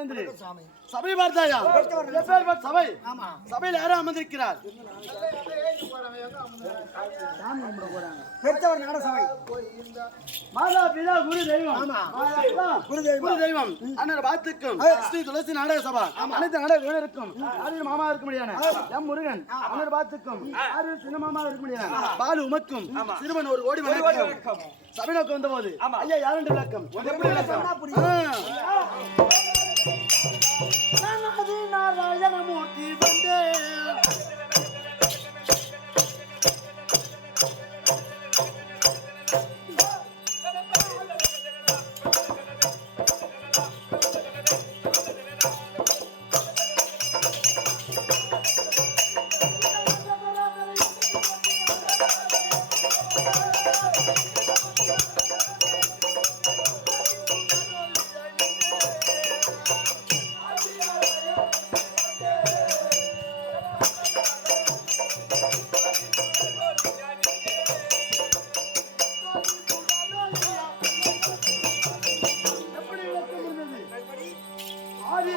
ராஜேந்திரி, சபை பார்த்தாயா? சபை, சபையில் யாரும் அமர்ந்திருக்கிறார்? மாதா பிதா குரு தெய்வம், குரு தெய்வம் அண்ணன் பாத்துக்கும் ஸ்ரீ துளசி நாடக சபா அனைத்து நாடக வீரருக்கும் மாமா இருக்க முடியாது. எம் முருகன் அண்ணன் பாத்துக்கும் சின்ன மாமா இருக்க முடியாது. பாலு உமக்கும் சிறுவன் ஒரு கோடி வணக்கம். சபை நோக்கம் வந்த போது ஐயா யாருன்ற விளக்கம் எப்படி விளக்கம்? நாராயணமூர்த்தி வந்தே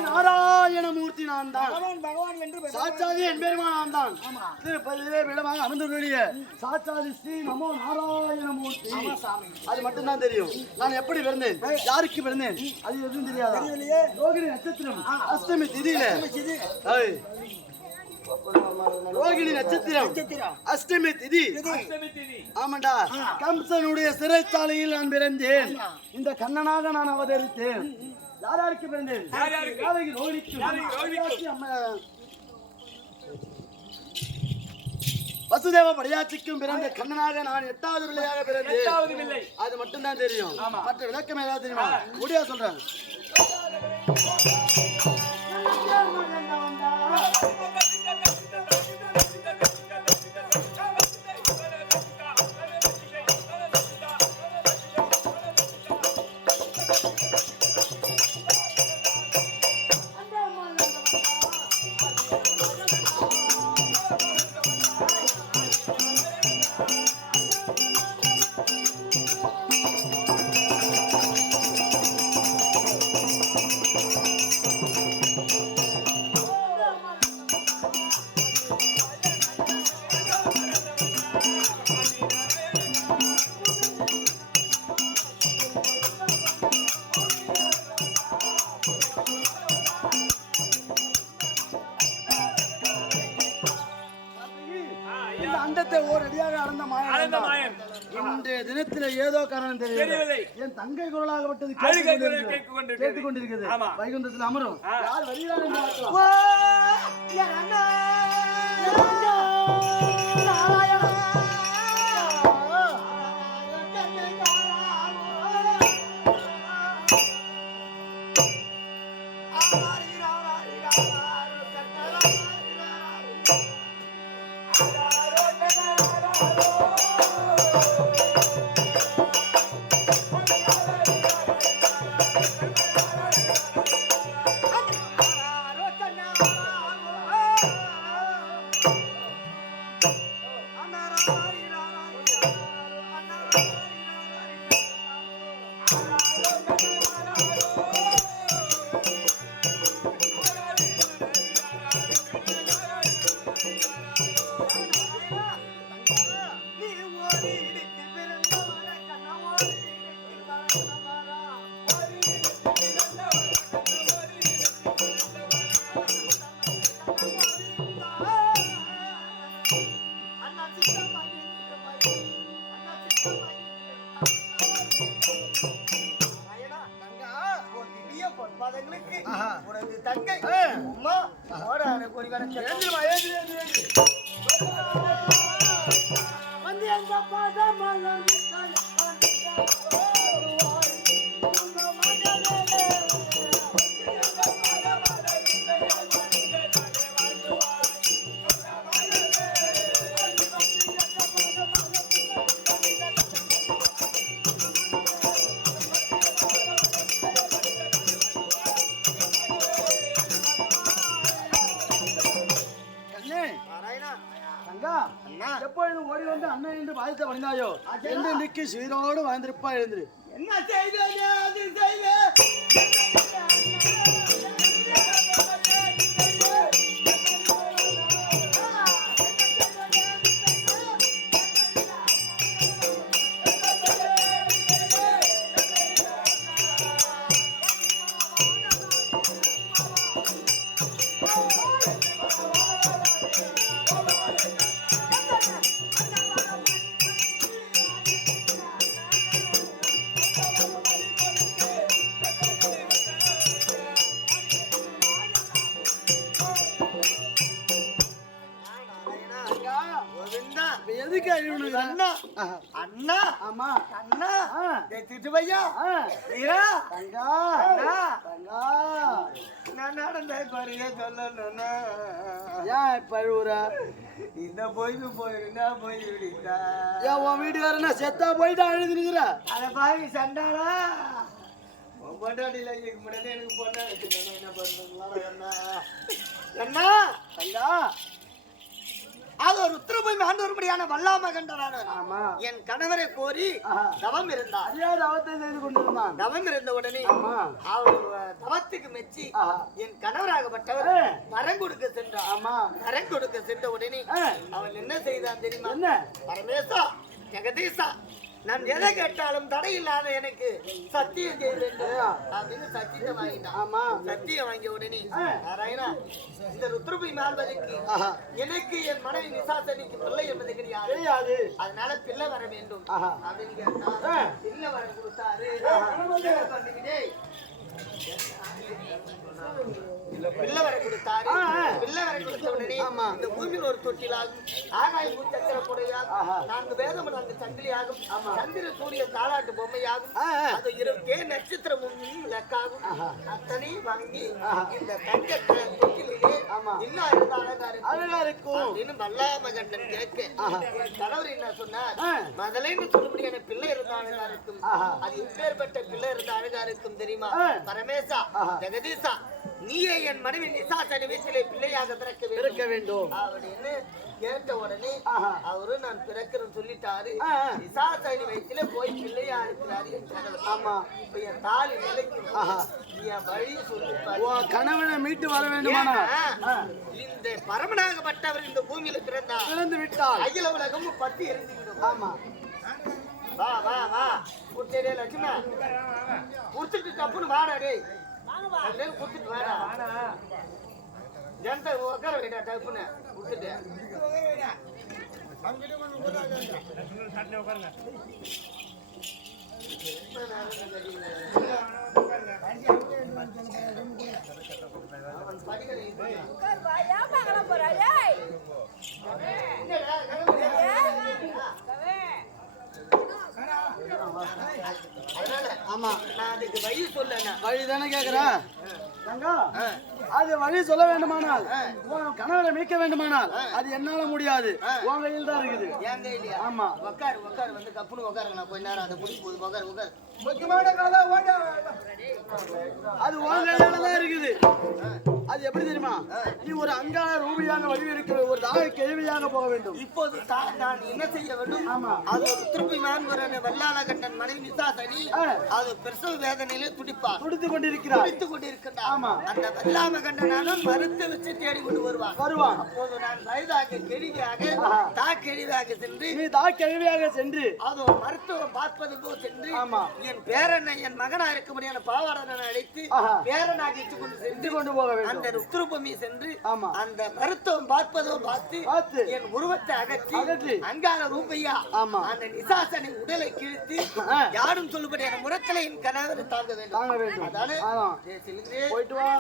நாராயணமூர்த்தி நான் தான், சாட்சாதி என் பெருமான் நான் தான். திருப்பதியிலே விடமாக அமர்ந்துள்ள சாட்சாதி ஸ்ரீ நமோ நாராயணமூர்த்தி. அது மட்டும் தான் தெரியும். நான் எப்படி பிறந்தேன், யாருக்கு பிறந்தேன் அது எதுவும் தெரியாதா? ரோகிணி நட்சத்திரம் அஷ்டமி திதியில, ரோகிணி நட்சத்திரம் அஷ்டமி திதி. ஆமாண்டா, கம்சனுடைய சிறைச்சாலையில் நான் பிறந்தேன். இந்த கண்ணனாக நான் அவதரித்தேன். யாருக்கு பிறந்தேன்? வசுதேவ படையாட்சிக்கும் பிறந்த கண்ணனாக நான் 8வது பிள்ளையாக பிறந்தேன். அது மட்டும் தான் தெரியும். மற்ற விளக்கம் ஏதாவது தெரியுமா? முடியா சொல்றேன். இன்றைய தினத்தில் ஏதோ காரணம் தெரியவில்லை. என் தங்கை குரலாகப்பட்டது கேட்டுக்கொண்டிருக்கிறது. வைகுந்தத்தில் அமரும் யார் வருகிறார் என்று தங்கை அம்மா கோடி வந்து எங்க பாதமலம் எப்பொழுதும் ஓடி வந்து அண்ணன் என்று பாதித்த வந்தாயோ என்றைக்கு சீரோடு வாழ்ந்திருப்பா எழுந்திரு. என்ன செய்த எதுக்கு அண்ணா அண்ணா ஆமா அண்ணா திட்டுவையா தங்கா நான் நடந்த குறைய சொல்லணும்னா ஏன் இப்ப அழுவுற இந்த போயிட்டு போயிருந்தா போயிருந்தா ஏன் உன் வீட்டுக்காரனா செத்தா போயிட்டு அழுதுனுக்குற அத பாவி சண்டாளா பொண்டாட்டில இதுக்கு முன்னாடி எனக்கு பொண்ணா வச்சுக்கணும் என்ன பண்றீங்களா என்ன தங்கா அது ஒரு உத்தரபூமி ஆண்டவரும்படியான வல்லாம கண்டனான ஆமா என் கணவரை கோரி தவம் இருந்தார் அறியாத அவத்தை செய்து கொண்டிருந்தான் தவம் இருந்த உடனே ஆமா அவர் தவத்துக்கு மெச்சி என் கணவராகப்பட்டவர் வரம் கொடுக்க சென்றார் ஆமா வரம் கொடுக்க சென்ற உடனே அவன் என்ன செய்தான் தெரியுமா என்ன பரமேசா ஜெகதீசா நான் எதை கேட்டாலும் தடை இல்லாத எனக்கு சத்தியம் செய்ய வேண்டும் அப்படின்னு சத்தியத்தை வாங்கினான் ஆமா சத்தியம் வாங்கிய உடனே நாராயணா இந்த ருத்ரபூமி ஆள்வதற்கு எனக்கு என் மனைவி நிசாசனிக்கு பிள்ளை என்பது கிடையாது அதனால பிள்ளை வர வேண்டும் அப்படின்னு கேட்டா பிள்ளை வர கொடுத்தாரு பிள்ளை வர கொடுத்தாரு பிள்ளை வர கொடுத்த உடனே இந்த பூமியில் ஒரு தொட்டிலாகும் ஆகாய பூச்சக்கர கூடையாகும் 4 வேதம் 4 சங்கிலியாகும் சந்திர சூரிய தாளாட்டு பொம்மையாகும் அது 20 நட்சத்திரம் விளக்காகும் அத்தனை வாங்கி இந்த தங்க தொட்டிலே இல்லா இருந்த அழகா இருக்கும் அப்படின்னு வல்லாமகண்டன் கேட்க கணவர் என்ன சொன்னார் முதலைன்னு சொல்லக்கூடிய பிள்ளை இருந்த அழகா இருக்கும் அது எப்பேற்பட்ட பிள்ளை இருந்த அழகா இருக்கும் தெரியுமா பரமேசா ஜெகதீசா நீயே என் மனைவி நிசாசனி வீட்டிலே பிள்ளையாக பிறக்க வேண்டும் அப்படின்னு கேட்ட உடனே அவரு நான் பிறக்கிறேன்னு சொல்லிட்டாரு நிசாசனி வயிற்றில போய் பிள்ளையா இருக்கிறாரு என் கணவர் ஆமா இப்ப என் தாலி நிலைக்கு என் வழி சொல்லிப்பாரு கணவனை மீட்டு வர வேண்டுமானா இந்த பரமனாகப்பட்டவர் இந்த பூமியில பிறந்து விட்டார் அகில உலகமும் பத்தி எரிந்துவிடும் ஆமா வா வா வா குட்டே லட்சுமா குடுத்துட்டு தப்புன்னு வாடா டேய் குடுத்துட்டு வாடா ஜனத்தை உட்கார வைடா தப்புன்னு குடுத்துட்டு ஆமா நான் அதுக்கு வழி சொல்ல வழி தானே கேக்குறேன் அது வழி சொல்ல வேண்டுமானால் கணவரை மீட்க வேண்டுமானால் அது என்னால முடியாது உன் கையில் தான் இருக்குது என் கையிலயா ஆமா உட்காரு உட்காரு வந்து கப்புனு உட்காருங்க நான் கொஞ்ச நேரம் அதை குடி போகுது உட்காரு உட்காரு முக்கியமான அது உன் கையில தான் இருக்குது அது எப்படி தெரியுமா நீ ஒரு அங்காள ரூபியாக வடிவெடுக்க ஒரு தாக கேள்வியாக போக வேண்டும் இப்போது நான் என்ன செய்ய வேண்டும் அது ஒரு திருப்பி மாண்புறன வல்லாளகண்டன் மனைவி நிசாசனி அது பிரசவ வேதனையிலே துடித்துக் கொண்டிருக்கிறார் ஆமா அந்த வல்லாளகண்டனாலும் மருந்து வச்சு தேடி கொண்டு வருவான் அப்போது நான் வயதாக கெழிவாக தாக்கெழிவாக சென்று நீ தாக்கெழிவாக சென்று அது மருத்துவம் பார்ப்பது போல் சென்று என் பேரனை என் மகனா இருக்க முடியாத பாவாடனை அழைத்து பேரனாக சென்று கொண்டு போக வேண்டும் அந்த ருத்ரபூமி சென்று அந்த மருத்துவம் பார்ப்பதோ பார்த்து என் உருவத்தை அகற்றி அங்கால ரூபையா அந்த நிசாசனை உடலை கிழித்து யாரும் சொல்லுபடியான முறக்களை என் கணவர் தாங்க வேண்டும் அதானே போயிட்டு வா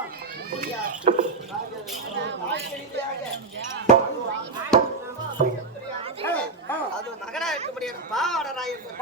அது மகனா இருக்க முடியாத பாவாடராய்